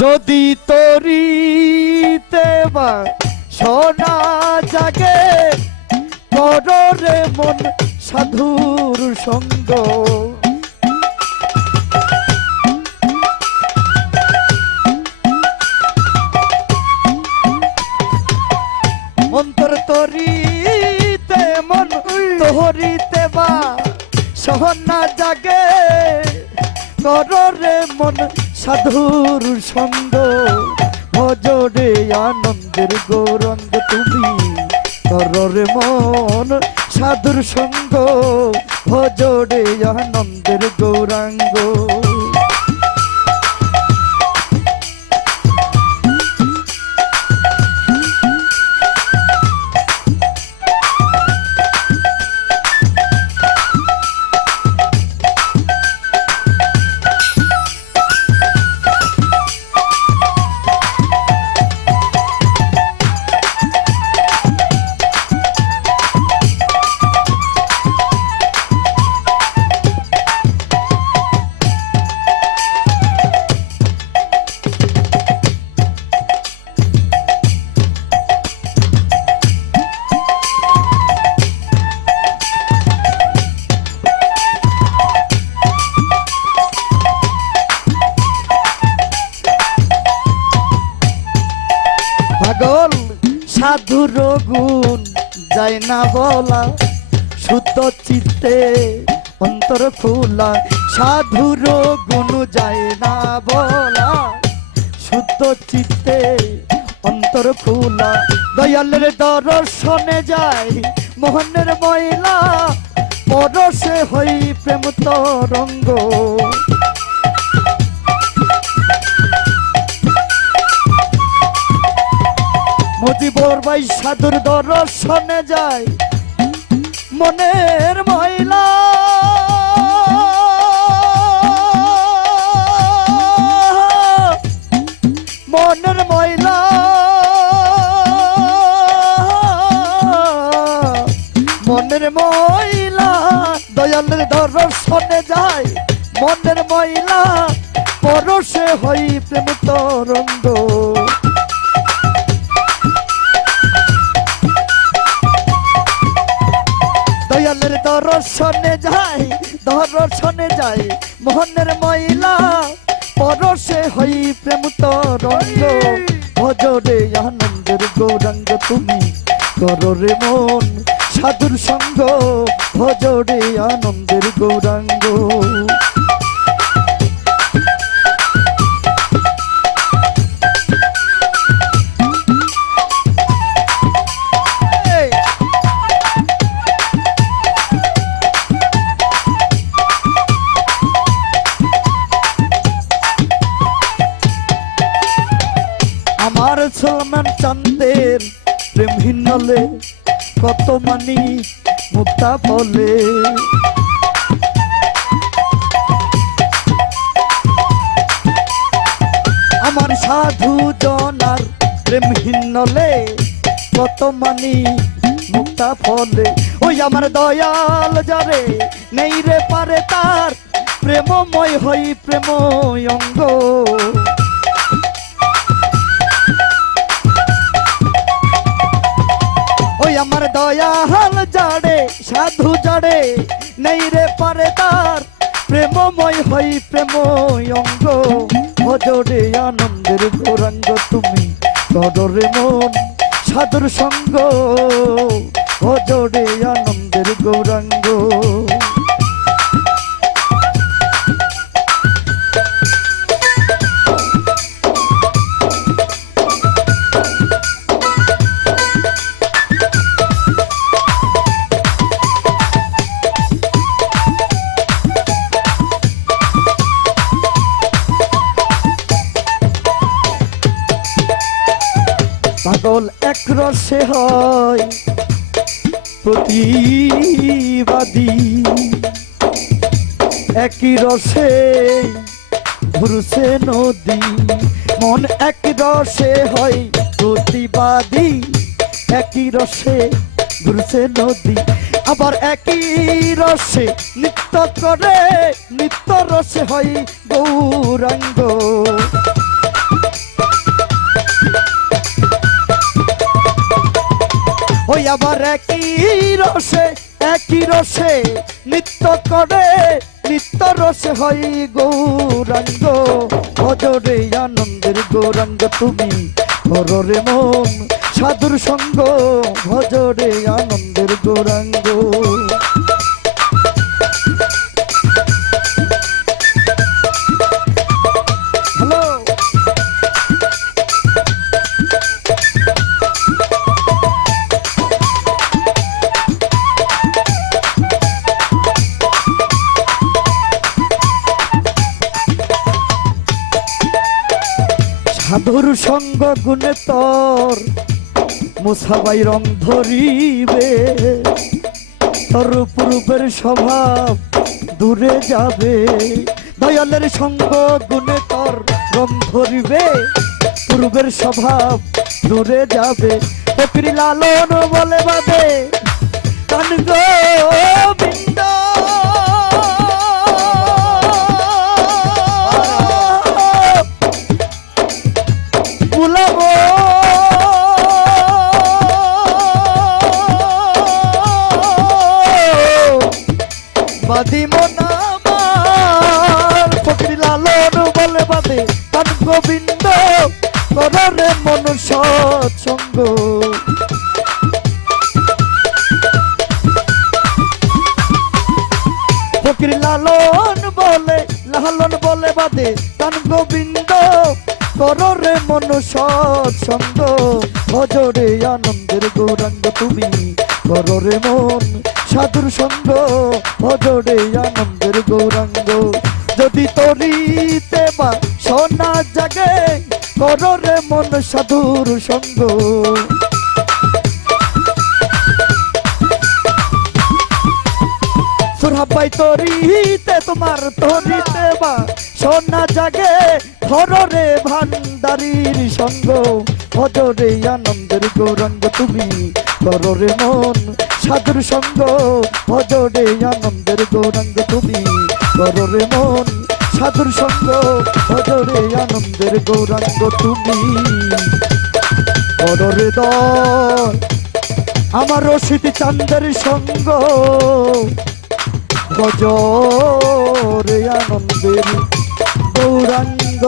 যদি তরিতে বা সোনা জাগে কররে মন সাধুর সঙ্গ। মন্তর তরিতে মন তোহরিতে বা সোনা জাগে কররে মন সাধুর ছন্দ ভজরে আনন্দের গৌরঙ্গ তুমি। তররে মন সাধুর সঙ্গ ভজরে আনন্দের গৌরাঙ্গ। সাধুর গুণ যায় না বলা, শুদ্ধ চিত্তে অন্তর খোলা। সাধুর গুণ যায় না বলা, শুদ্ধ চিত্তে অন্তর খোলা। দয়ালের দর্শনে যায় মোহনের ময়লা, পরশে হই প্রেম তরঙ্গ। মজিবর ভাই সাধুর দর্শনে যায়। মনের ময়লা। মনের ময়লা। মনের ময়লা, দয়ালের দর্শনে যায়। মনের ময়লা, পরশে হই প্রেম তরঙ্গ। দর্শনে যাই দর্শনে যাই। মোহনের মহিলা পরশে হই প্রেম তরঙ্গ। ভজরে আনন্দের গৌরাঙ্গ তুমি কররে মন, সাধুর সঙ্গ। ভজরে আনন্দের গৌরাঙ্গ। সলমান চান্দের প্রেমহীন হলে কত মানি মুক্তা বলে। আমার সাধু জনার প্রেমহীন হলে কত মানি মুক্তা ফলে ওই আমার দয়াল যারে নেই রে পারে তার, প্রেমময় হই প্রেম অঙ্গ। আমার দয়াল জাড়ে, সাধু জাড়ে। নেই রে পারে তার প্রেমময় হই প্রেময় অঙ্গ। ভজরে আনন্দের গৌরাঙ্গ তুমি কররে মন সাধুর সঙ্গ। ভজরে আনন্দের গৌরাঙ্গ। রসে হয় প্রতিবাদী। একই রসে ঘুরছে নদী, মন এক রসে হয় প্রতিবাদী। একই রসে ঘুরছে নদী, আবার একই রসে নৃত্য করে, নৃত্য রসে হয় গৌরাঙ্গ। রসে, একই রসে নিত্য করে, নিত্য রসে হই গৌরাঙ্গ। ভজরে আনন্দের গৌরাঙ্গ তুমি, হররে মন, সাধুর সঙ্গ। ভজরে আনন্দের গৌরাঙ্গ। সাধুর সঙ্গ গুণে তর, মুসাবাই রং ধরিবে। তোর পূর্বের স্বভাব দূরে যাবে। দয়ালের সঙ্গ গুণে তর রং ধরিবে, পূর্বের স্বভাব দূরে যাবে। লালন বলে বাদে, কান বাদিম নামার ফকির লালন বলে বাদে কান গোবিন্দ। কররে মন সৎসঙ্গ ফকির লালন বলে লালন বলে বাদে কান গোবিন্দ। কররে মন সৎসঙ্গ ভজরে আনন্দের গৌরাঙ্গ তুমি কররে মন, সাধুর সঙ্গ ভজরে আনন্দের গৌরাঙ্গ। যদি তরিতে বা সোনা জাগে কররে মন সাধুর সঙ্গ। সুরহাবাই তরিতে, তোমার তরিতে বা সোনা জাগে ধররে ভান্ডারির সঙ্গ। ভজরে আনন্দের গৌরঙ্গ তুমি কররে মন, সাধুর সঙ্গ ভজরে আনন্দের গৌরঙ্গ তুমি। কররে মন, সাধুর সঙ্গ ভজরে আনন্দের গৌরঙ্গ তুমি। কররে দল, আমার রশিদ চান্দের সঙ্গ গজরে আনন্দের গৌরাঙ্গ।